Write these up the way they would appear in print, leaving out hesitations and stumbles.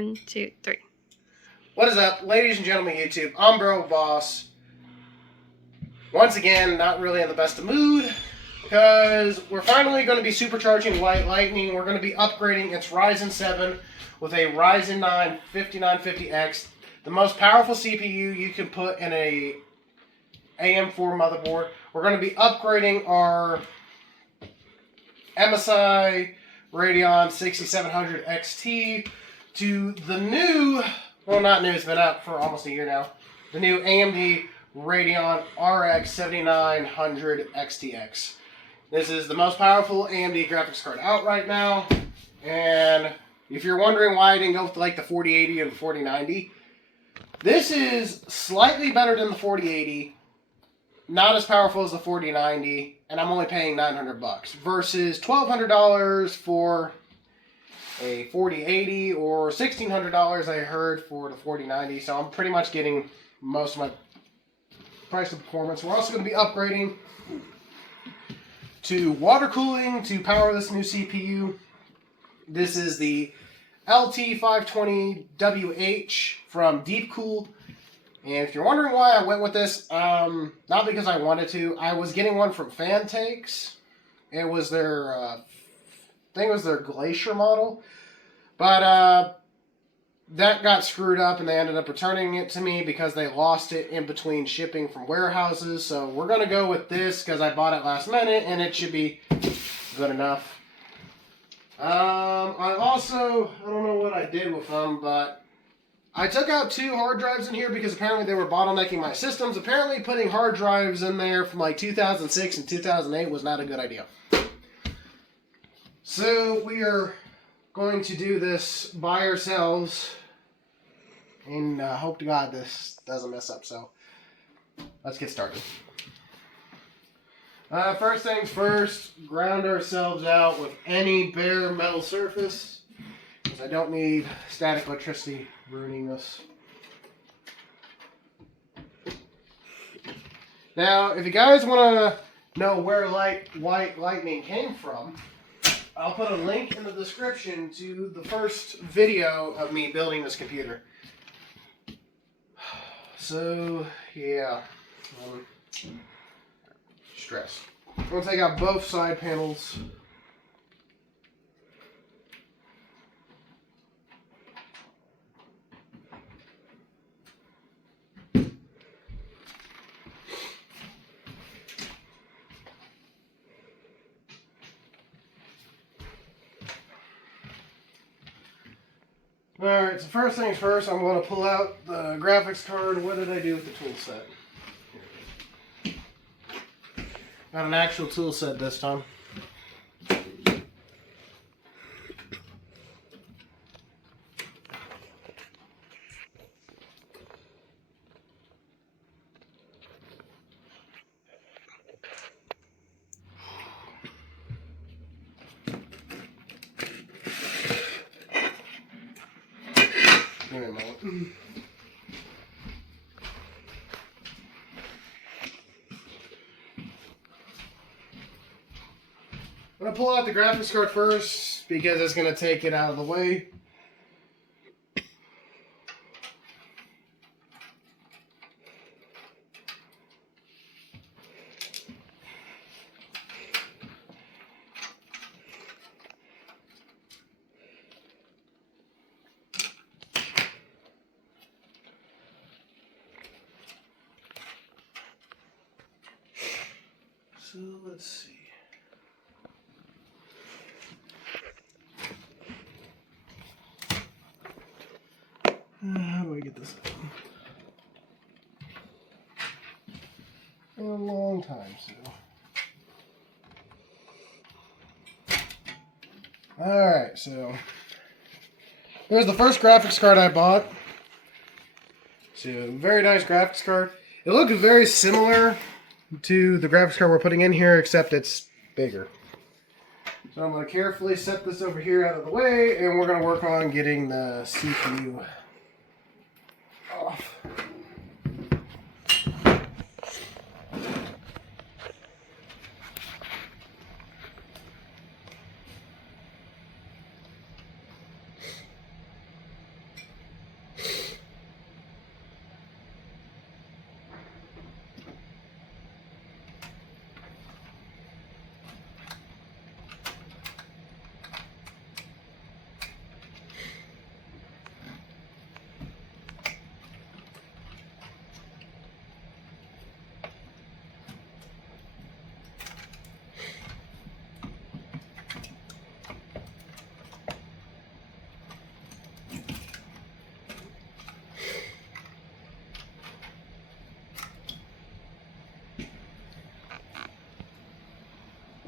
1, 2, 3. What is up, ladies and gentlemen, YouTube? I'm Bro Boss. Once again, not really in the best of mood because we're finally going to be supercharging White Lightning. We're going to be upgrading its Ryzen 7 with a Ryzen 9 5950X, the most powerful CPU you can put in a AM4 motherboard. We're going to be upgrading our MSI Radeon 6700 XT to the new, well, not new, it's been out for almost a year now, the new AMD Radeon RX 7900 XTX. This is the most powerful AMD graphics card out right now, and if you're wondering why I didn't go with like the 4080 or the 4090, this is slightly better than the 4080, not as powerful as the 4090, and I'm only paying $900 versus $1,200 for a 4080 or $1,600 I heard for the 4090. So I'm pretty much getting most of my price to performance. We're also going to be upgrading to water cooling to power this new CPU. This is the LT520WH from Deepcool. And if you're wondering why I went with this, not because I wanted to. I was getting one from Fantakes. It was their, I think it was their Glacier model. But that got screwed up and they ended up returning it to me because they lost it in between shipping from warehouses. So we're going to go with this because I bought it last minute and it should be good enough. I don't know what I did with them, but I took out 2 hard drives in here because apparently they were bottlenecking my systems. Apparently putting hard drives in there from like 2006 and 2008 was not a good idea. So we are going to do this by ourselves and hope to God this doesn't mess up. So let's get started. First things first, ground ourselves out with any bare metal surface because I don't need static electricity ruining this. Now, if you guys want to know where White Lightning came from, I'll put a link in the description to the first video of me building this computer. So, yeah. Stress. I'm going to take out both side panels. Alright, so first things first, I'm going to pull out the graphics card. What did I do with the tool set? Got an actual tool set this time. Give me a moment. I'm going to pull out the graphics card first because it's going to take it out of the way. So let's see. How do I get this done? A long time, so. Alright, so here's the first graphics card I bought. So, very nice graphics card. It looks very similar to the graphics card we're putting in here, except it's bigger. So I'm going to carefully set this over here out of the way, and we're going to work on getting the CPU off.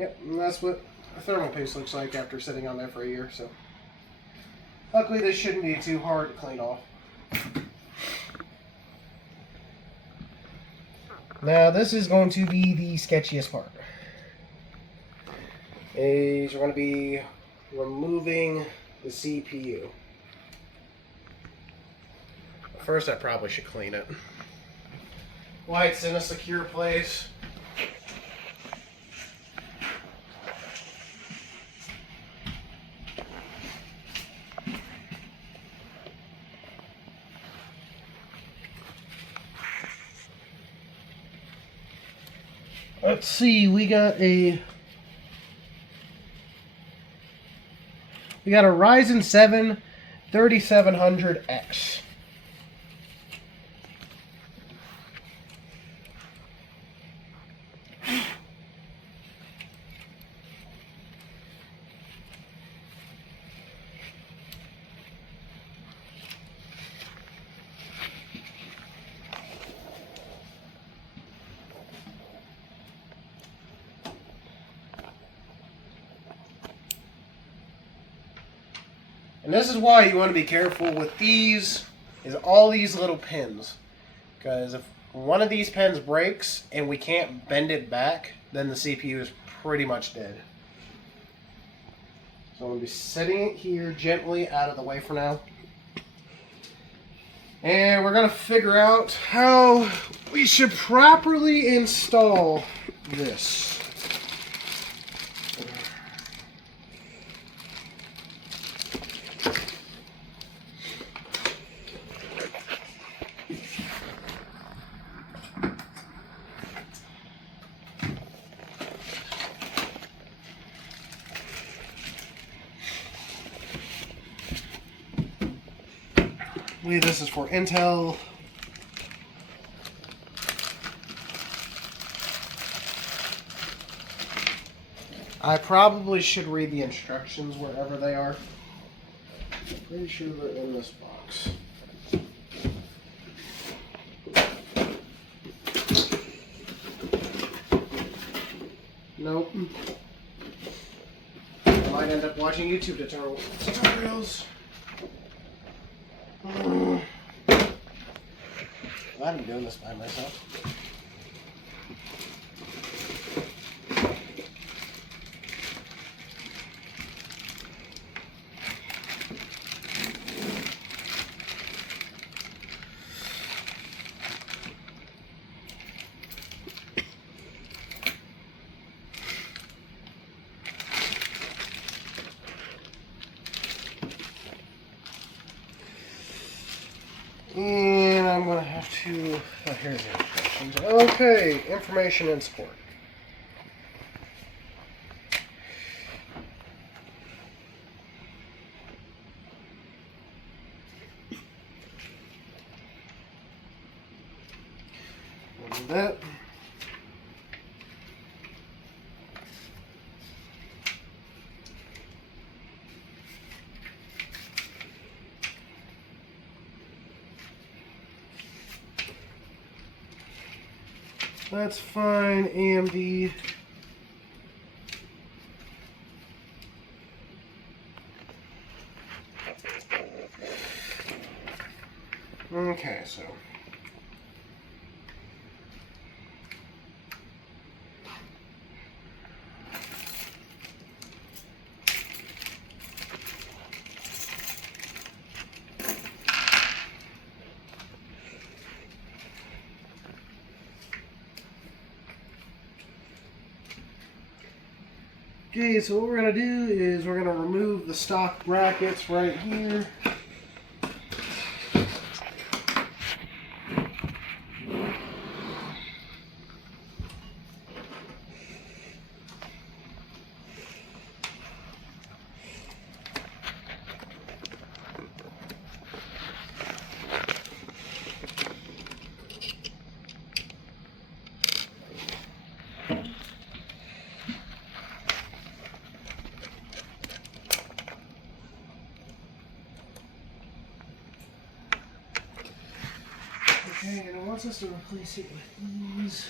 Yep, and that's what a thermal paste looks like after sitting on there for a year. So luckily this shouldn't be too hard to clean off. Now this is going to be the sketchiest part. We're going to be removing the CPU. First I probably should clean it. Why it's in a secure place. Let's see, we got a Ryzen 7 3700X. And this is why you want to be careful with these, is all these little pins. Because if one of these pins breaks and we can't bend it back, then the CPU is pretty much dead. So I'm going to be setting it here gently out of the way for now. And we're going to figure out how we should properly install this. I believe this is for Intel. I probably should read the instructions wherever they are. Pretty sure they're in this box. Nope. I might end up watching YouTube tutorials. I've been doing this by myself. And I'm going to have to... Oh, here's the instructions. Okay, information and support. We'll do that. That's fine, AMD. Okay, so. Okay, so what we're going to do is we're going to remove the stock brackets right here. Okay, and it wants us to replace it with these.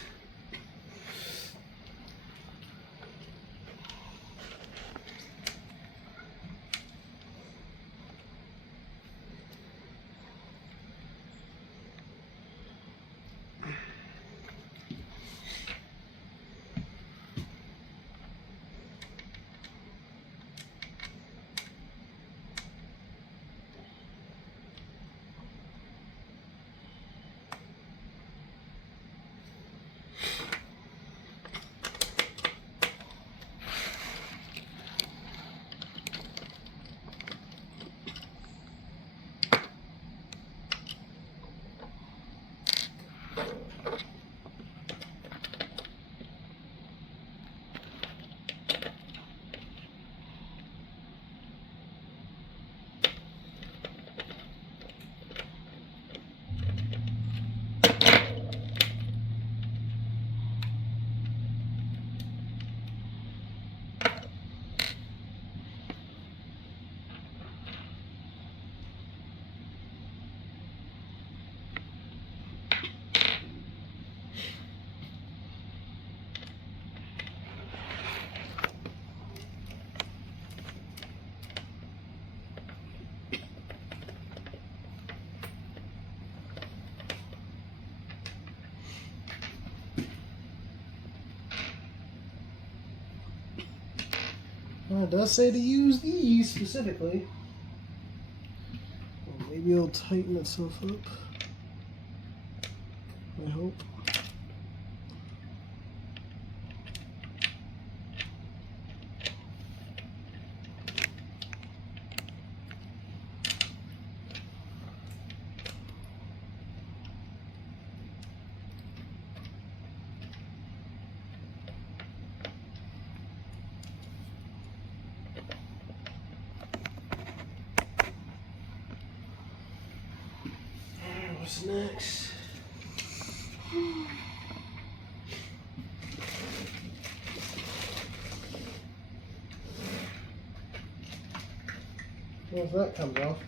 It does say to use these specifically. Well, maybe it'll tighten itself up. I hope. What's next? Well, if that comes off.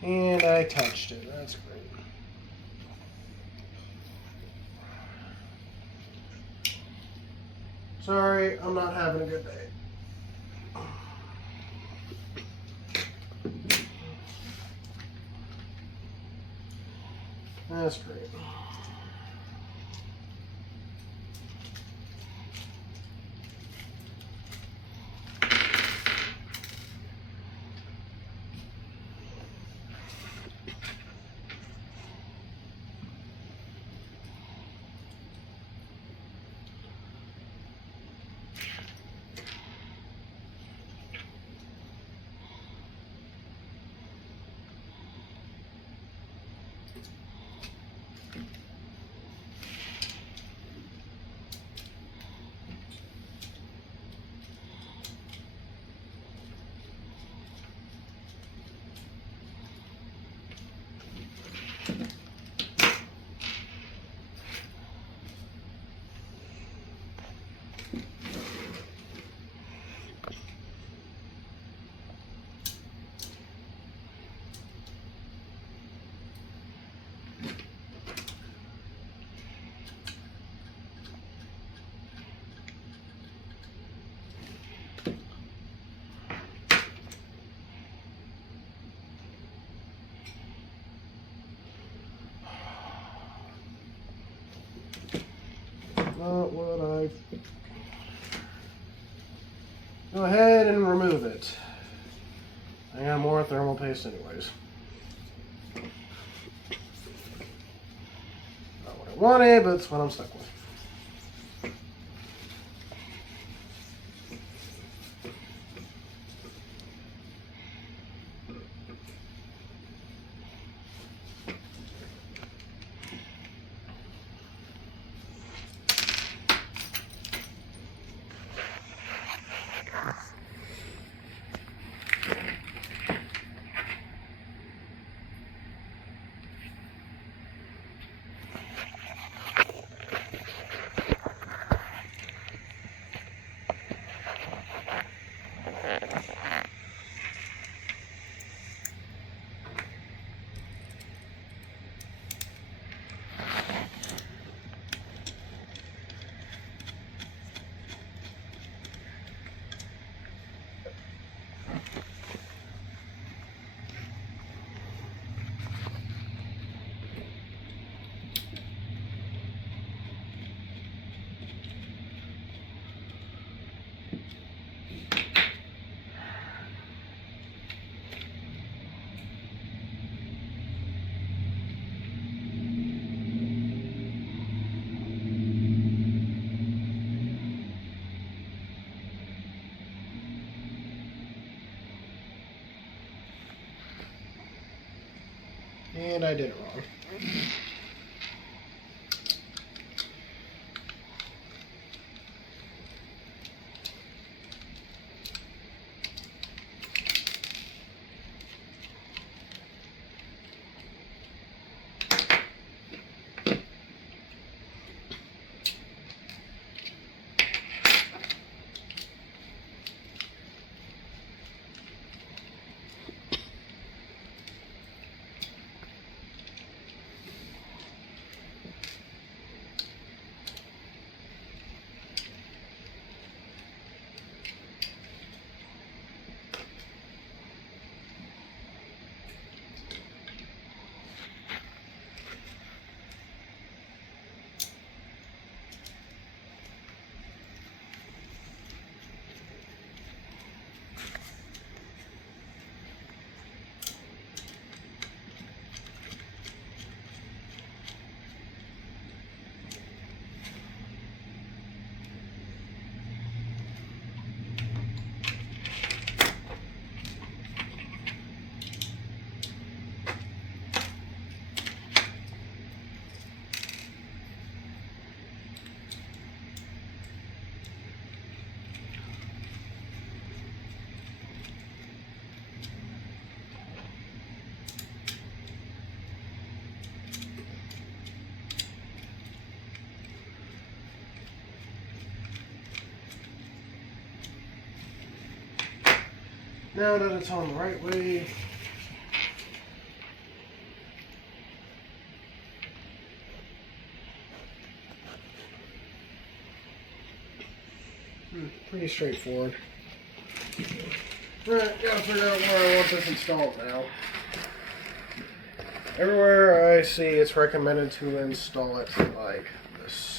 And I touched it. That's great. Sorry, I'm not having a good day. That's great. Not what I... Go ahead and remove it. I got more thermal paste anyways. Not what I wanted, but it's what I'm stuck with. And I did it wrong. Now that it's on the right way, pretty straightforward. Alright, gotta figure out where I want this installed now. Everywhere I see it's recommended to install it like this.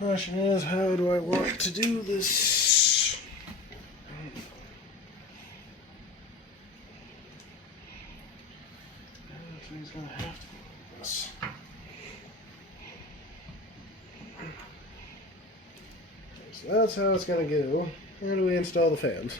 Question is, how do I want to do this? So he's gonna have to do this. So that's how it's gonna go. How do we install the fans?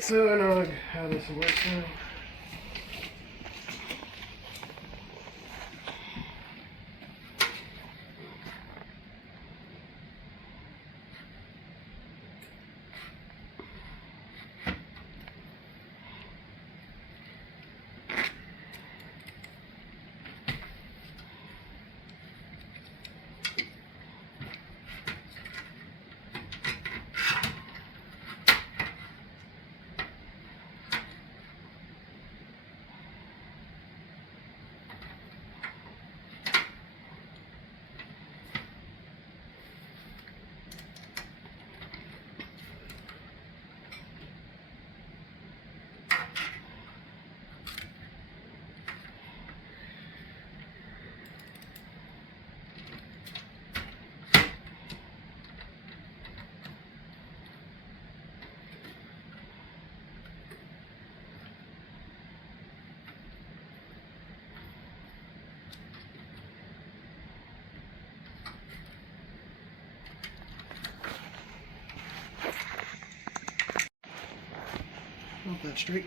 Alright, so I know how this works now. Hold that straight.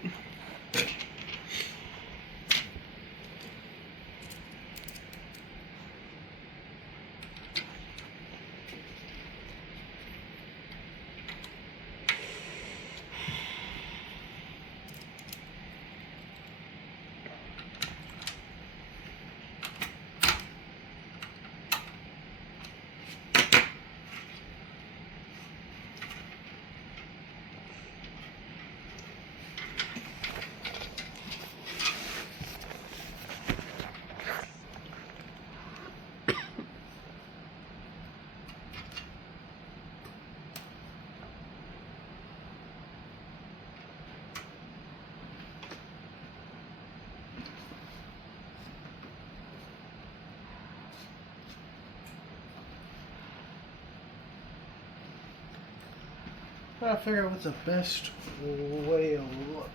Trying to figure out what's the best way to look.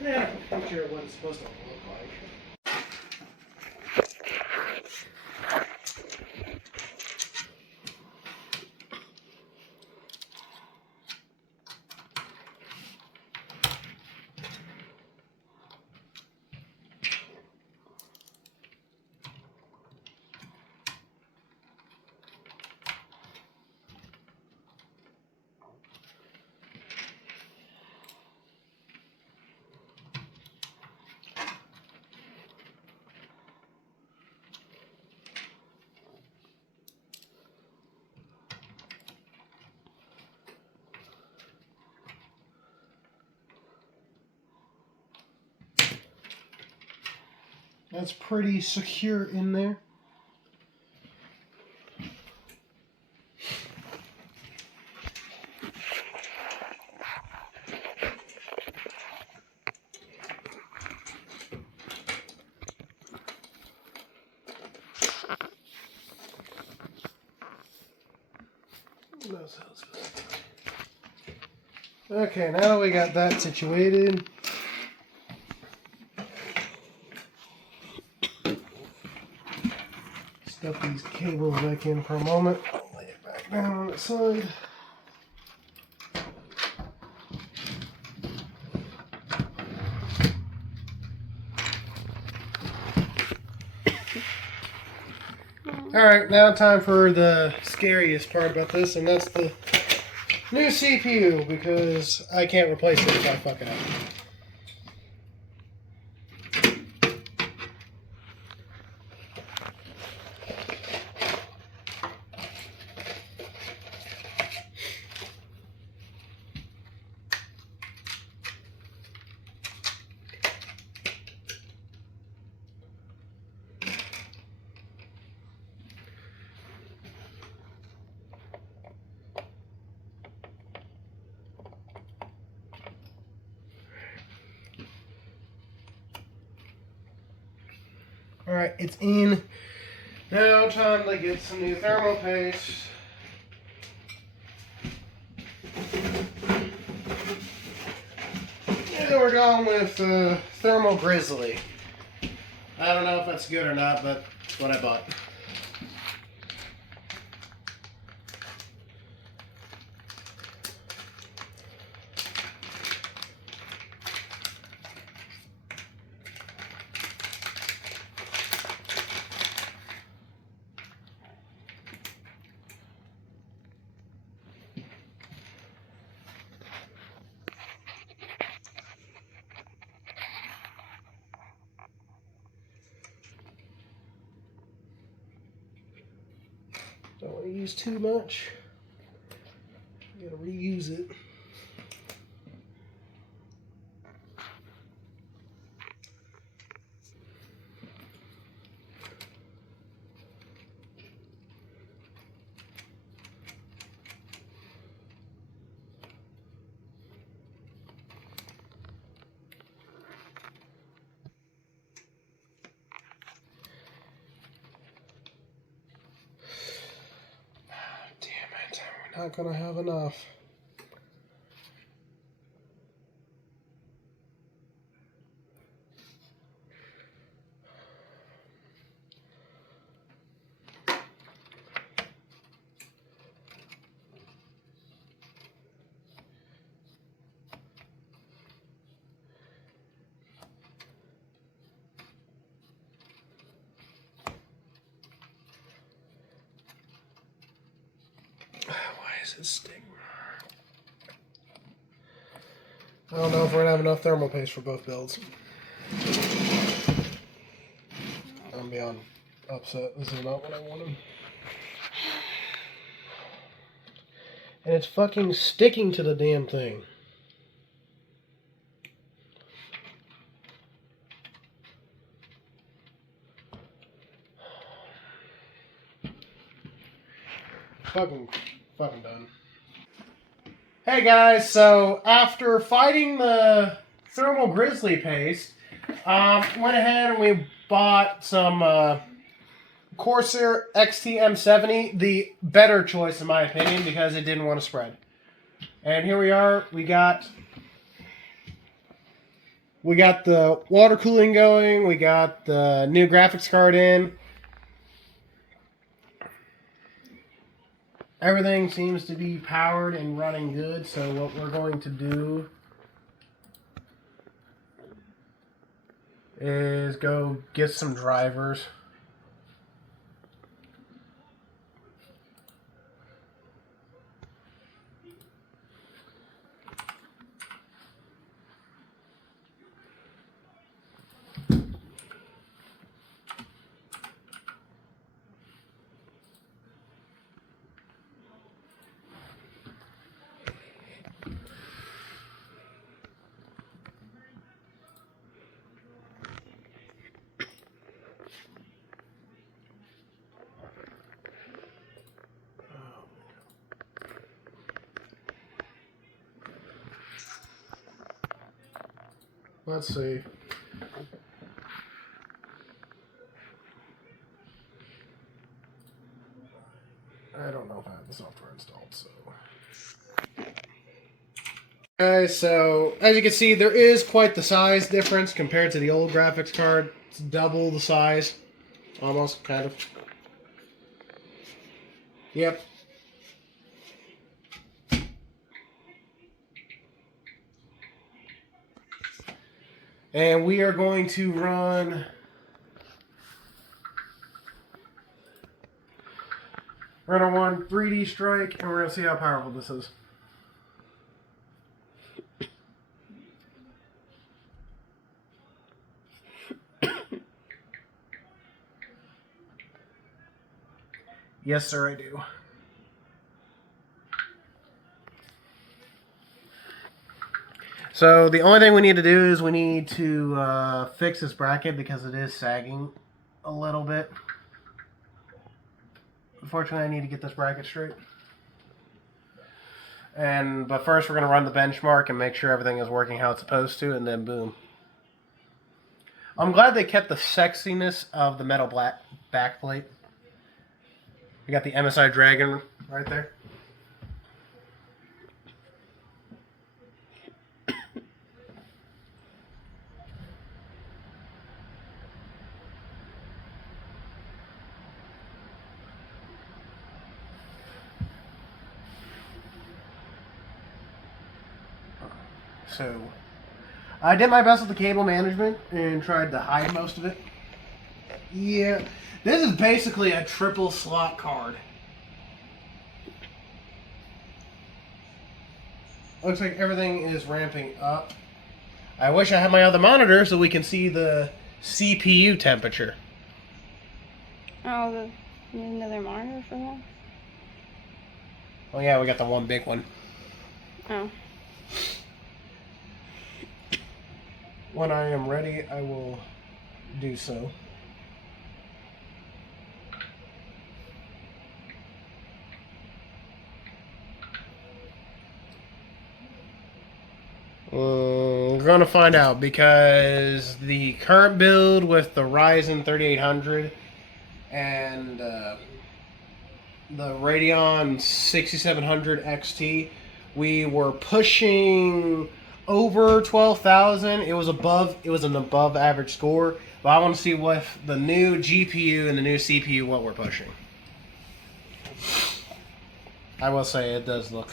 There's a picture of what it's supposed to look like. That's pretty secure in there. Okay, now that we got that situated, stuff these cables back in for a moment. I'll lay it back down on its side. Alright, now time for the scariest part about this, and that's the new CPU, because I can't replace it if I fuck it up. Alright, it's in. Now time to get some new thermal paste. And we're going with Thermal Grizzly. I don't know if that's good or not, but it's what I bought. Don't want to use too much. You gotta reuse it. Not gonna have enough. Why is it sticking? I don't know if we're gonna have enough thermal paste for both builds. I'm beyond upset. This is not what I wanted. And it's fucking sticking to the damn thing. Fucking done. Hey guys, so after fighting the thermal grizzly paste, went ahead and we bought some Corsair XT-M70, the better choice in my opinion because it didn't want to spread. And here we are, we got the water cooling going, we got the new graphics card in. Everything seems to be powered and running good, so what we're going to do is go get some drivers. Let's see. I don't know if I have the software installed, so. Okay, so as you can see, there is quite the size difference compared to the old graphics card. It's double the size, almost, kind of. Yep. And we are going to run one 3D strike, and we're going to see how powerful this is. Yes, sir, I do. So the only thing we need to do is we need to fix this bracket because it is sagging a little bit. Unfortunately, I need to get this bracket straight. But first we're going to run the benchmark and make sure everything is working how it's supposed to, and then boom. I'm glad they kept the sexiness of the metal black backplate. We got the MSI Dragon right there. So, I did my best with the cable management and tried to hide most of it. Yeah, this is basically a triple slot card. Looks like everything is ramping up. I wish I had my other monitor so we can see the CPU temperature. Oh, you need another monitor for that? Oh yeah, we got the one big one. Oh. When I am ready, I will do so. We're going to find out because the current build with the Ryzen 3800 and the Radeon 6700 XT, we were pushing over 12,000. It was an above average score. But I want to see what the new GPU and the new CPU what we're pushing. I will say it does look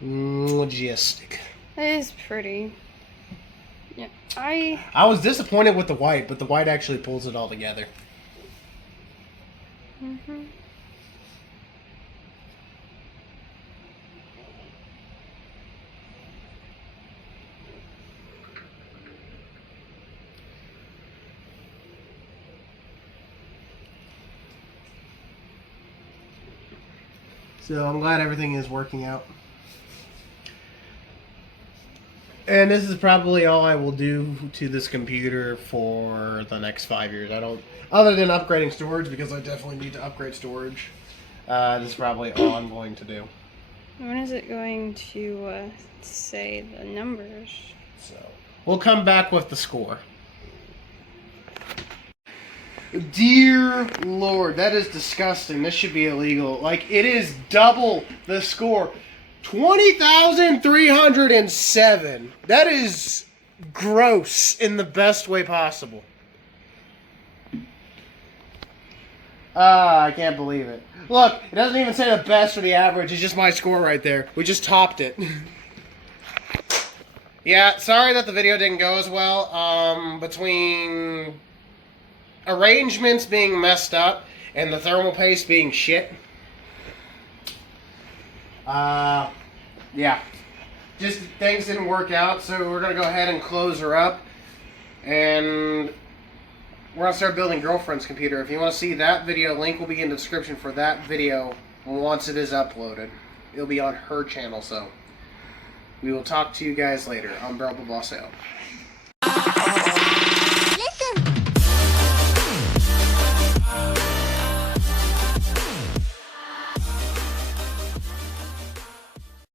majestic. It is pretty. Yeah, I was disappointed with the white, but the white actually pulls it all together. Mm-hmm. So I'm glad everything is working out. And this is probably all I will do to this computer for the next 5 years. I don't, other than upgrading storage, because I definitely need to upgrade storage. This is probably all I'm going to do. When is it going to say the numbers? So we'll come back with the score. Dear Lord, that is disgusting. This should be illegal. Like, it is double the score. 20,307. That is gross in the best way possible. I can't believe it. Look, it doesn't even say the best or the average. It's just my score right there. We just topped it. Yeah, sorry that the video didn't go as well. Between arrangements being messed up and the thermal paste being shit. Yeah. Just things didn't work out, so we're going to go ahead and close her up. And we're going to start building Girlfriend's computer. If you want to see that video, link will be in the description for that video once it is uploaded. It'll be on her channel, so we will talk to you guys later. I'm Barrel Boss out.